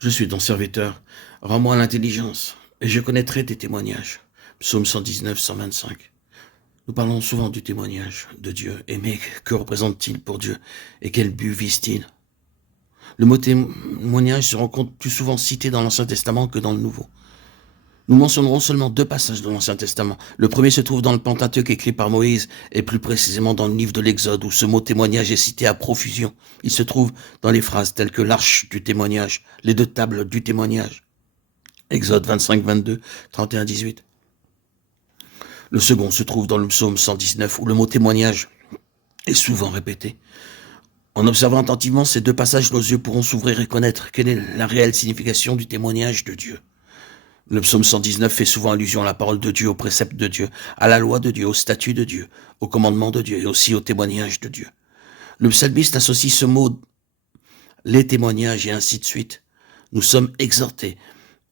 Je suis ton serviteur, rends-moi l'intelligence, et je connaîtrai tes témoignages. Psaume 119, 125. Nous parlons souvent du témoignage de Dieu, mais que représente-t-il pour Dieu, et quel but vise-t-il? Le mot témoignage se rencontre plus souvent cité dans l'Ancien Testament que dans le Nouveau. Nous mentionnerons seulement 2 passages de l'Ancien Testament. Le premier se trouve dans le Pentateuque écrit par Moïse, et plus précisément dans le livre de l'Exode, où ce mot témoignage est cité à profusion. Il se trouve dans les phrases telles que l'arche du témoignage, les 2 tables du témoignage. Exode 25, 22, 31, 18. Le second se trouve dans le psaume 119, où le mot témoignage est souvent répété. En observant attentivement ces 2 passages, nos yeux pourront s'ouvrir et connaître quelle est la réelle signification du témoignage de Dieu. Le psaume 119 fait souvent allusion à la parole de Dieu, aux préceptes de Dieu, à la loi de Dieu, au statut de Dieu, au commandement de Dieu et aussi au témoignage de Dieu. Le psalmiste associe ce mot, les témoignages et ainsi de suite. Nous sommes exhortés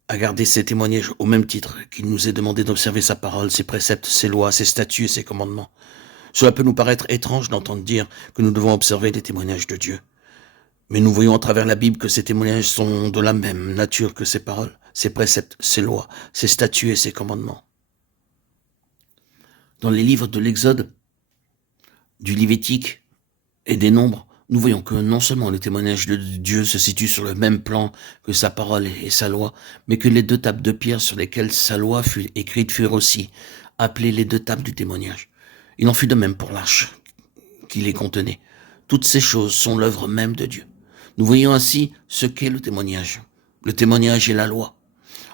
à garder ces témoignages au même titre qu'il nous est demandé d'observer sa parole, ses préceptes, ses lois, ses statuts et ses commandements. Cela peut nous paraître étrange d'entendre dire que nous devons observer les témoignages de Dieu. Mais nous voyons à travers la Bible que ces témoignages sont de la même nature que ses paroles, ses préceptes, ses lois, ses statuts et ses commandements. Dans les livres de l'Exode, du Lévitique et des Nombres, nous voyons que non seulement le témoignage de Dieu se situe sur le même plan que sa parole et sa loi, mais que les 2 tables de pierre sur lesquelles sa loi fut écrite furent aussi appelées les 2 tables du témoignage. Il en fut de même pour l'arche qui les contenait. Toutes ces choses sont l'œuvre même de Dieu. Nous voyons ainsi ce qu'est le témoignage. Le témoignage est la loi.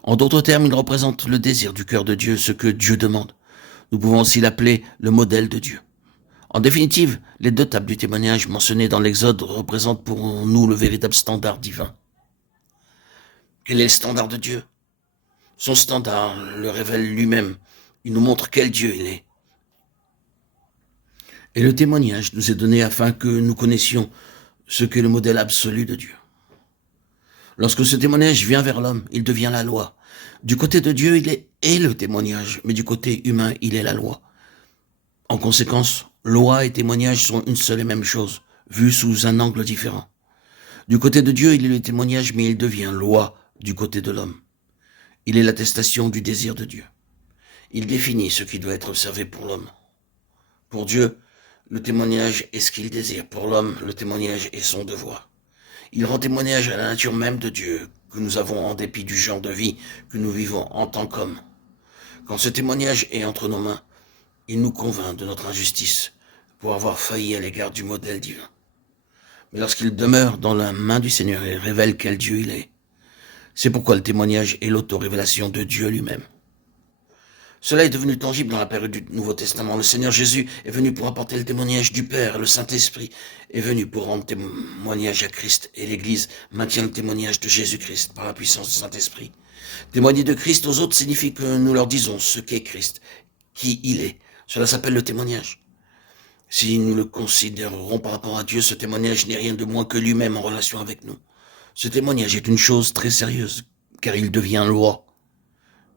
En d'autres termes, il représente le désir du cœur de Dieu, ce que Dieu demande. Nous pouvons aussi l'appeler le modèle de Dieu. En définitive, les 2 tables du témoignage mentionnées dans l'Exode représentent pour nous le véritable standard divin. Quel est le standard de Dieu? Son standard le révèle lui-même. Il nous montre quel Dieu il est. Et le témoignage nous est donné afin que nous connaissions ce qu'est le modèle absolu de Dieu. Lorsque ce témoignage vient vers l'homme, il devient la loi. Du côté de Dieu, il est le témoignage, mais du côté humain, il est la loi. En conséquence, loi et témoignage sont une seule et même chose, vue sous un angle différent. Du côté de Dieu, il est le témoignage, mais il devient loi du côté de l'homme. Il est l'attestation du désir de Dieu. Il définit ce qui doit être observé pour l'homme. Pour Dieu, le témoignage est ce qu'il désire. Pour l'homme, le témoignage est son devoir. Il rend témoignage à la nature même de Dieu que nous avons en dépit du genre de vie que nous vivons en tant qu'hommes. Quand ce témoignage est entre nos mains, il nous convainc de notre injustice pour avoir failli à l'égard du modèle divin. Mais lorsqu'il demeure dans la main du Seigneur et révèle quel Dieu il est, c'est pourquoi le témoignage est l'auto-révélation de Dieu lui-même. Cela est devenu tangible dans la période du Nouveau Testament. Le Seigneur Jésus est venu pour apporter le témoignage du Père. Le Saint-Esprit est venu pour rendre témoignage à Christ. Et l'Église maintient le témoignage de Jésus-Christ par la puissance du Saint-Esprit. Témoigner de Christ aux autres signifie que nous leur disons ce qu'est Christ, qui il est. Cela s'appelle le témoignage. Si nous le considérerons par rapport à Dieu, ce témoignage n'est rien de moins que lui-même en relation avec nous. Ce témoignage est une chose très sérieuse, car il devient loi.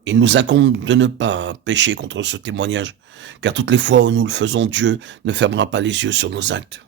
Il nous incombe de ne pas pécher contre ce témoignage, car toutes les fois où nous le faisons, Dieu ne fermera pas les yeux sur nos actes.